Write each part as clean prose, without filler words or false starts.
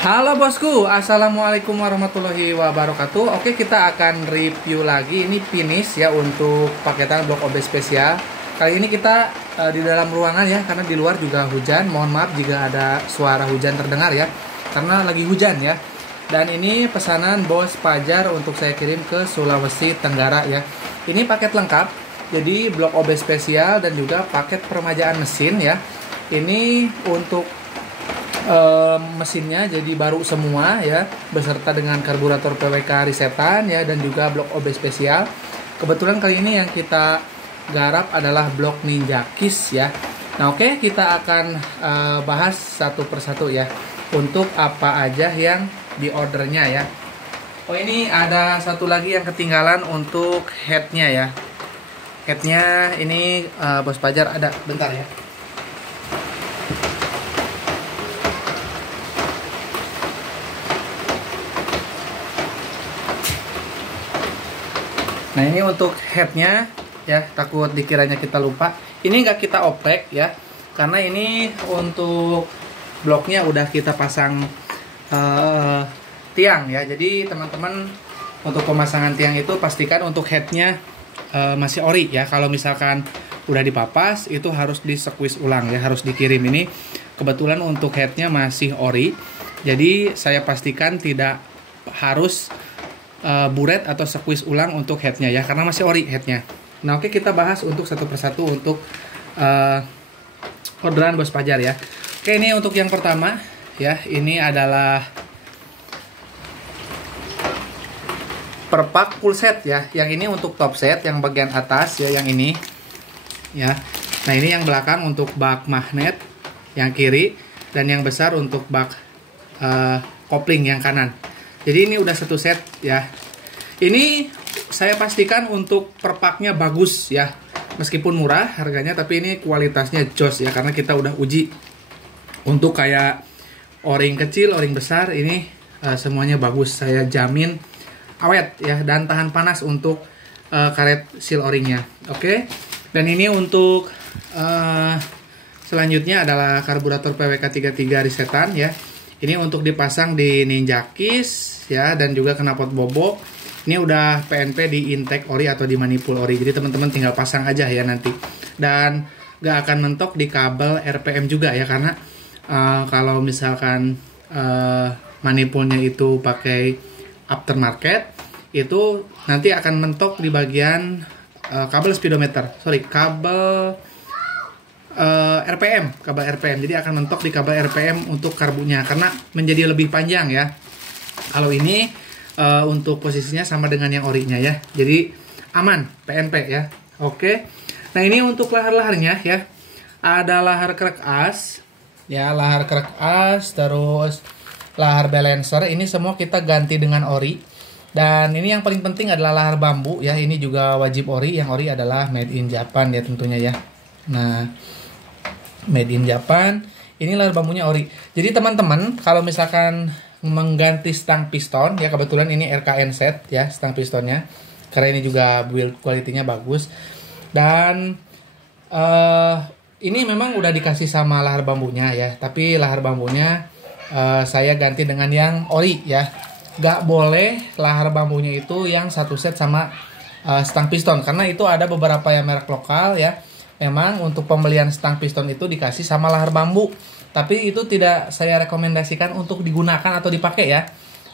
Halo bosku, assalamualaikum warahmatullahi wabarakatuh. Oke, kita akan review lagi. Ini finish ya untuk paketan blok OB spesial. Kali ini kita di dalam ruangan ya, karena di luar juga hujan. Mohon maaf jika ada suara hujan terdengar ya, karena lagi hujan ya. Dan ini pesanan Bos Pajar untuk saya kirim ke Sulawesi Tenggara ya. Ini paket lengkap, jadi blok OB spesial dan juga paket permajaan mesin ya. Ini untuk mesinnya jadi baru semua ya, beserta dengan karburator PWK risetan ya, dan juga blok OB spesial. Kebetulan kali ini yang kita garap adalah blok Ninja Kiss ya. Nah oke, kita akan bahas satu persatu ya, untuk apa aja yang di ordernya ya. Oh, ini ada satu lagi yang ketinggalan untuk headnya ya. Headnya ini Bos Pajar ada, bentar ya. Nah ini untuk headnya ya, takut dikiranya kita lupa. Ini nggak kita oprek ya, karena ini untuk bloknya udah kita pasang tiang ya. Jadi teman-teman untuk pemasangan tiang itu pastikan untuk headnya masih ori ya. Kalau misalkan udah dipapas itu harus di squeeze ulang ya, harus dikirim. Ini kebetulan untuk headnya masih ori, jadi saya pastikan tidak harus buret atau squeeze ulang untuk headnya ya, karena masih ori headnya. Nah oke, kita bahas untuk satu persatu untuk orderan Bos Pajar ya. Oke, ini untuk yang pertama ya, ini adalah perpak full set ya. Yang ini untuk top set, yang bagian atas ya, yang ini ya. Nah ini yang belakang untuk bak magnet yang kiri, dan yang besar untuk bak kopling yang kanan. Jadi ini udah satu set ya. Ini saya pastikan untuk perpaknya bagus ya. Meskipun murah harganya, tapi ini kualitasnya jos ya, karena kita udah uji. Untuk kayak o-ring kecil, o-ring besar, ini semuanya bagus. Saya jamin awet ya, dan tahan panas untuk karet seal o-ringnya. Oke. Dan ini untuk selanjutnya adalah karburator PWK 33 risetan ya. Ini untuk dipasang di Ninja Kiss ya, dan juga knalpot bobok. Ini udah PNP di intake ori atau di manipul ori. Jadi teman-teman tinggal pasang aja ya nanti. Dan gak akan mentok di kabel RPM juga ya, karena kalau misalkan manipulnya itu pakai aftermarket, itu nanti akan mentok di bagian kabel speedometer. Kabel RPM, kabel RPM. Jadi akan mentok di kabel RPM untuk karbunya, karena menjadi lebih panjang ya. Kalau ini untuk posisinya sama dengan yang orinya ya. Jadi aman PNP ya. Oke. Nah, ini untuk lahar-laharnya ya. Ada lahar krek as ya, lahar krek as, terus lahar balancer. Ini semua kita ganti dengan ori. Dan ini yang paling penting adalah lahar bambu ya. Ini juga wajib ori. Yang ori adalah made in Japan ya tentunya ya. Nah, made in Japan, ini lahar bambunya ori. Jadi teman-teman kalau misalkan mengganti stang piston ya, kebetulan ini RKN set ya stang pistonnya, karena ini juga build quality-nya bagus. Dan ini memang udah dikasih sama lahar bambunya ya, tapi lahar bambunya saya ganti dengan yang ori ya. Gak boleh lahar bambunya itu yang satu set sama stang piston, karena itu ada beberapa yang merek lokal ya. Memang untuk pembelian stang piston itu dikasih sama lahar bambu, tapi itu tidak saya rekomendasikan untuk digunakan atau dipakai ya.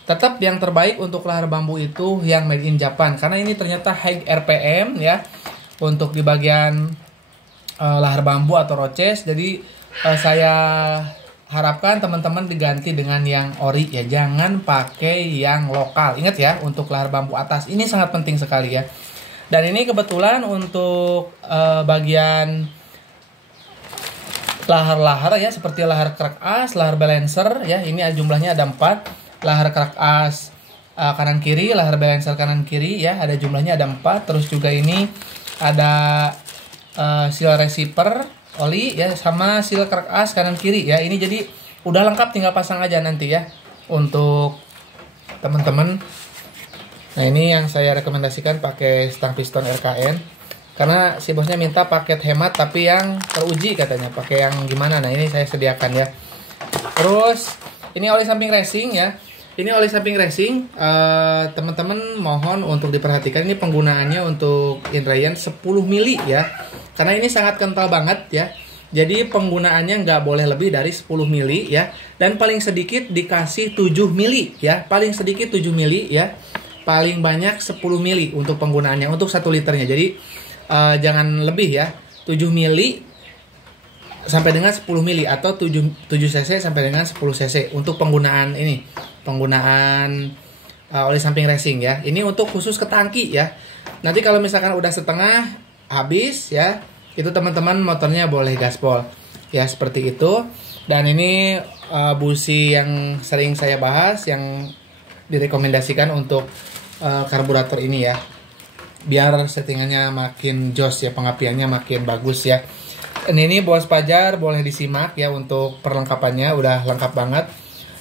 Tetap yang terbaik untuk lahar bambu itu yang made in Japan, karena ini ternyata high RPM ya untuk di bagian lahar bambu atau roces. Jadi saya harapkan teman-teman diganti dengan yang ori ya, jangan pakai yang lokal. Ingat ya, untuk lahar bambu atas ini sangat penting sekali ya. Dan ini kebetulan untuk bagian lahar-lahar ya, seperti lahar krek as, lahar balancer ya. Ini jumlahnya ada 4. Lahar krek as kanan kiri, lahar balancer kanan kiri ya, ada jumlahnya ada 4. Terus juga ini ada seal receiver oli ya, sama seal krek as kanan kiri ya. Ini jadi udah lengkap, tinggal pasang aja nanti ya untuk teman-teman. Nah ini yang saya rekomendasikan pakai stang piston RKN, karena si bosnya minta paket hemat tapi yang teruji katanya, pakai yang gimana. Nah ini saya sediakan ya. Terus Ini oli samping racing ya. Ini oli samping racing, teman-teman mohon untuk diperhatikan, ini penggunaannya untuk Inrayan 10 mili ya. Karena ini sangat kental banget ya. Jadi penggunaannya nggak boleh lebih dari 10 mili ya. Dan paling sedikit dikasih 7 mili ya. Paling sedikit 7 mili ya. Paling banyak 10 mili untuk penggunaannya untuk 1 liternya. Jadi jangan lebih ya. 7 mili sampai dengan 10 mili atau 7 cc sampai dengan 10 cc untuk penggunaan ini, penggunaan oli samping racing ya. Ini untuk khusus ke tangki ya. Nanti kalau misalkan udah setengah habis ya, itu teman-teman motornya boleh gaspol ya, seperti itu. Dan ini busi yang sering saya bahas, yang direkomendasikan untuk karburator ini ya, biar settingannya makin jos ya, pengapiannya makin bagus ya. Ini bos pajar boleh disimak ya untuk perlengkapannya, udah lengkap banget,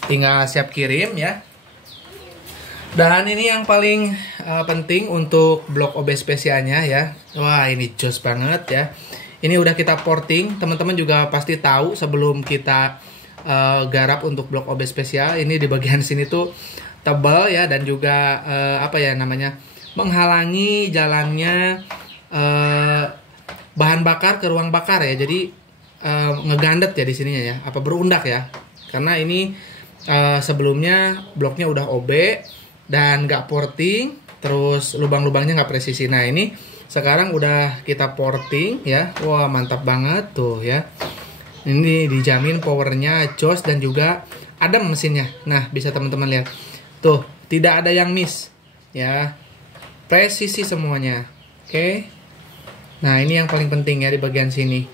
tinggal siap kirim ya. Dan ini yang paling penting untuk blok OB spesialnya ya. Wah, ini jos banget ya. Ini udah kita porting, teman-teman juga pasti tahu sebelum kita garap untuk blok OB spesial. Ini di bagian sini tuh tebal ya, dan juga apa ya namanya, menghalangi jalannya bahan bakar ke ruang bakar ya. Jadi ngegandet ya di sininya ya, apa berundak ya. Karena ini sebelumnya bloknya udah OB dan nggak porting, terus lubang-lubangnya nggak presisi. Nah ini sekarang udah kita porting ya. Wah, mantap banget tuh ya. Ini dijamin powernya jos dan juga adem mesinnya. Nah, bisa teman-teman lihat tuh, tidak ada yang miss ya, presisi semuanya. Oke. Nah, ini yang paling penting ya di bagian sini.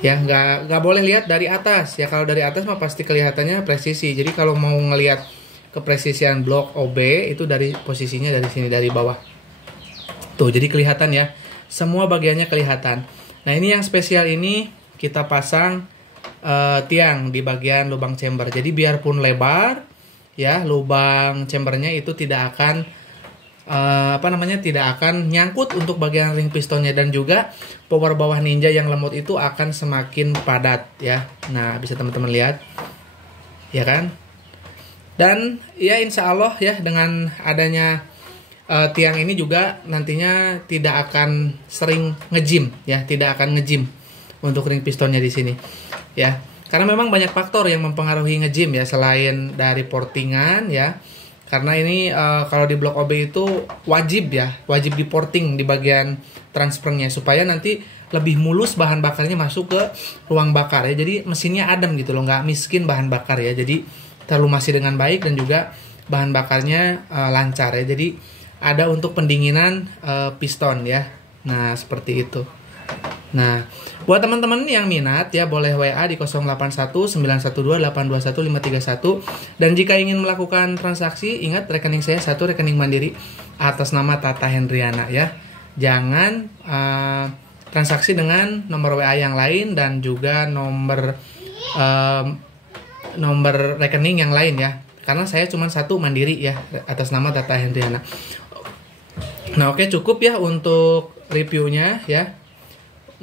Ya, nggak boleh lihat dari atas. Ya, kalau dari atas mah pasti kelihatannya presisi. Jadi kalau mau ngelihat kepresisian blok OB itu dari posisinya dari sini, dari bawah. Tuh, jadi kelihatan ya. Semua bagiannya kelihatan. Nah, ini yang spesial ini kita pasang tiang di bagian lubang chamber. Jadi biarpun lebar ya, lubang chambernya itu tidak akan tidak akan nyangkut untuk bagian ring pistonnya, dan juga power bawah Ninja yang lemot itu akan semakin padat ya. Nah, bisa teman-teman lihat ya kan. Dan ya insya Allah ya, dengan adanya tiang ini juga nantinya tidak akan sering ngejim ya, tidak akan ngejim untuk ring pistonnya di sini ya. Karena memang banyak faktor yang mempengaruhi ngejim ya, selain dari portingan ya. Karena ini kalau di blok OB itu wajib di porting di bagian transfernya, supaya nanti lebih mulus bahan bakarnya masuk ke ruang bakar ya. Jadi mesinnya adem gitu loh, nggak miskin bahan bakar ya. Jadi terlumasi dengan baik dan juga bahan bakarnya lancar ya. Jadi ada untuk pendinginan piston ya. Nah, seperti itu. Nah, buat teman-teman yang minat ya, boleh WA di 081912821531. Dan jika ingin melakukan transaksi, ingat rekening saya satu, rekening mandiri atas nama Tata Hendriana ya. Jangan transaksi dengan nomor WA yang lain dan juga nomor rekening yang lain ya. Karena saya cuma satu, mandiri ya, atas nama Tata Hendriana. Nah, oke, cukup ya untuk reviewnya ya.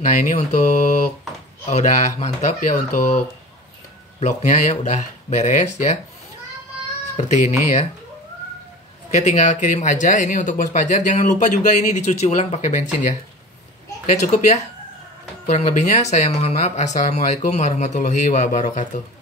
Nah, ini untuk udah mantap ya, untuk bloknya ya udah beres ya, seperti ini ya. Oke, tinggal kirim aja ini untuk bos pajar. Jangan lupa juga ini dicuci ulang pakai bensin ya. Oke, cukup ya. Kurang lebihnya saya mohon maaf. Assalamualaikum warahmatullahi wabarakatuh.